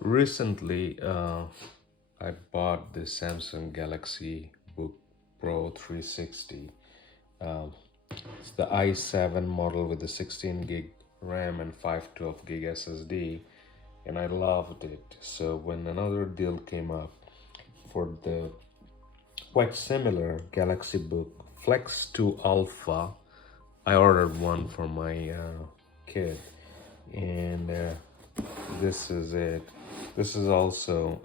Recently, I bought the Samsung Galaxy Book Pro 360. Um, it's the i7 model with the 16 gig RAM and 512 gig SSD, and I loved it. So when another deal came up for the quite similar Galaxy Book Flex2 Alpha, I ordered one for my kid, and this is it. This is also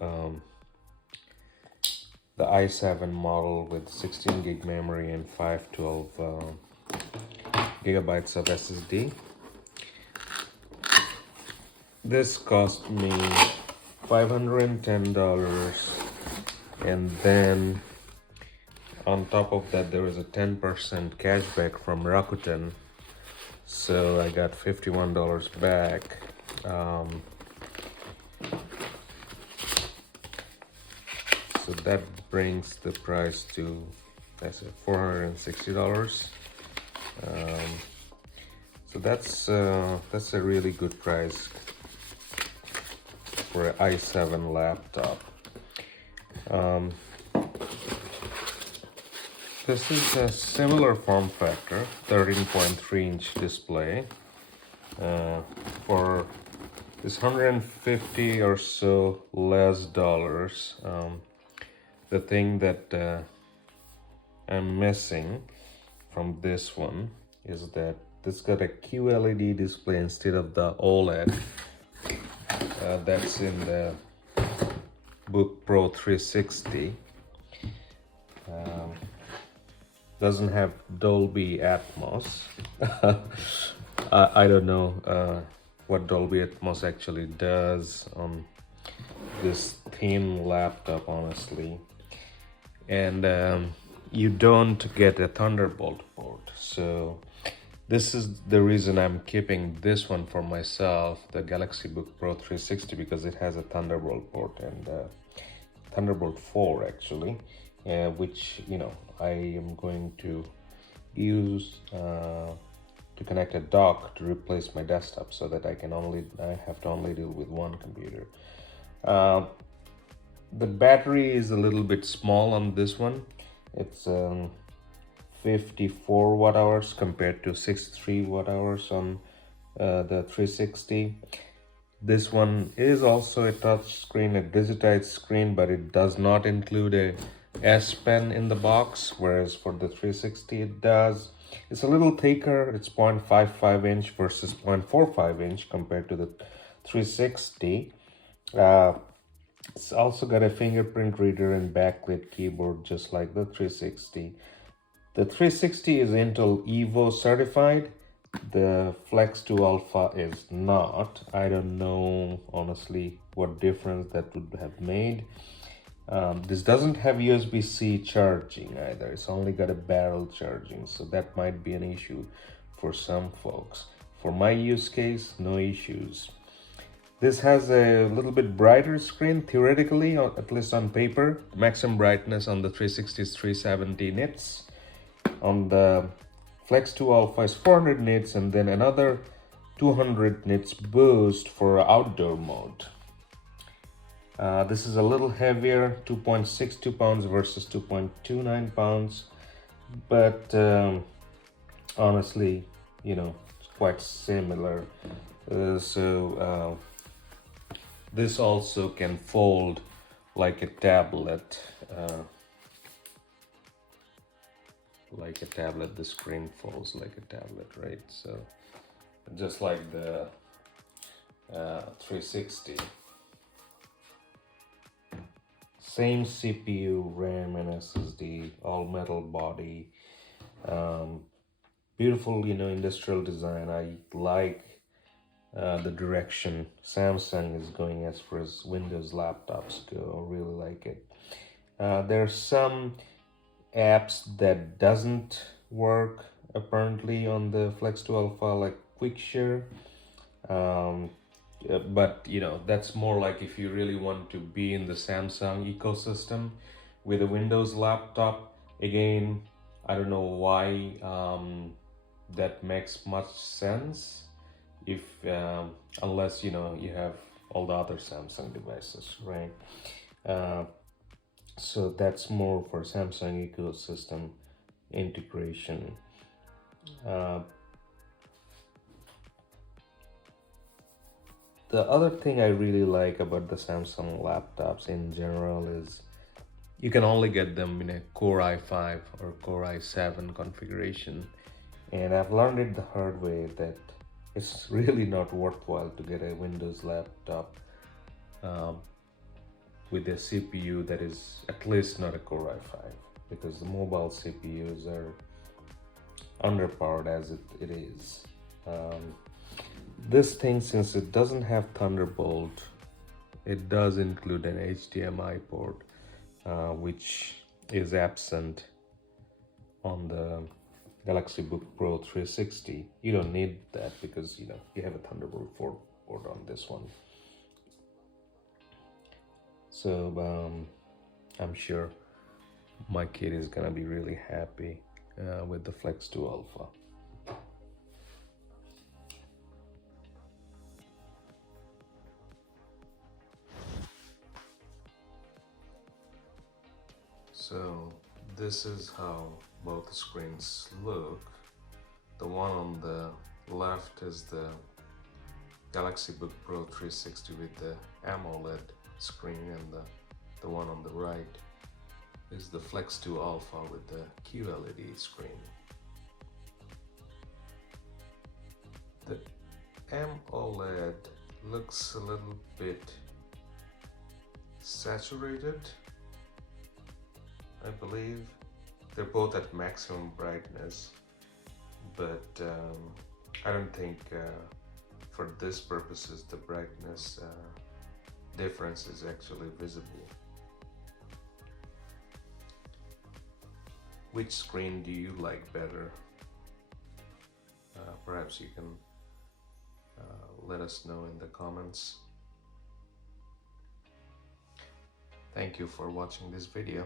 the i7 model with 16 gig memory and 512 gigabytes of SSD. This cost me $510, and then on top of that there is a 10% cashback from Rakuten, so I got $51 back. So that brings the price to, I said, $460. So that's a really good price for an i7 laptop. This is a similar form factor, 13.3-inch display. For this 150 or so less dollars, the thing that I'm missing from this one is that this got a QLED display instead of the OLED that's in the Book Pro 360. Doesn't have Dolby Atmos. I don't know what Dolby Atmos actually does on this thin laptop, honestly. And you don't get a Thunderbolt port, so this is the reason I'm keeping this one for myself, the Galaxy Book Pro 360, because it has a Thunderbolt port and Thunderbolt 4 actually, which I am going to use to connect a dock to replace my desktop, so that I have to only deal with one computer. The battery is a little bit small on this one. It's 54 watt hours compared to 63 watt hours on the 360. This one is also a touch screen, a digitized screen, but it does not include a S Pen in the box, whereas for the 360 it does. It's a little thicker. It's 0.55 inch versus 0.45 inch compared to the 360. It's also got a fingerprint reader and backlit keyboard, just like the 360. The 360 is Intel Evo certified. The Flex2 Alpha is not. I don't know, honestly, what difference that would have made. This doesn't have USB-C charging either. It's only got a barrel charging, so that might be an issue for some folks. For my use case, no issues. This has a little bit brighter screen, theoretically, or at least on paper. Maximum brightness on the 360 is 370 nits. On the Flex2 Alpha is 400 nits, and then another 200 nits boost for outdoor mode. This is a little heavier, 2.62 pounds versus 2.29 pounds, but honestly, it's quite similar. This also can fold like a tablet. The screen folds like a tablet, right? So just like the 360. Same CPU, RAM, and SSD, all metal body. Beautiful, industrial design. I like the direction Samsung is going as far as Windows laptops go. I really like it. There are some apps that doesn't work apparently on the Flex2 Alpha, like QuickShare. But that's more like if you really want to be in the Samsung ecosystem with a Windows laptop. Again, I don't know why that makes much sense, if unless you have all the other Samsung devices, right? Uh, so that's more for Samsung ecosystem integration. Uh, the other thing I really like about the Samsung laptops in general is you can only get them in a Core i5 or Core i7 configuration. And I've learned it the hard way that it's really not worthwhile to get a Windows laptop um, with a CPU that is at least not a Core i5, because the mobile CPUs are underpowered as it is. This thing, since it doesn't have Thunderbolt, it does include an HDMI port, which is absent on the Galaxy Book Pro 360. You don't need that because you have a Thunderbolt 4 port on this one. So I'm sure my kid is gonna be really happy with the Flex2 Alpha. So this is how both screens look. The one on the left is the Galaxy Book Pro 360 with the AMOLED screen, and the one on the right is the Flex2 Alpha with the QLED screen. The AMOLED looks a little bit saturated, I believe. They're both at maximum brightness, but I don't think for this purposes the brightness difference is actually visible. Which screen do you like better? Perhaps you can let us know in the comments. Thank you for watching this video.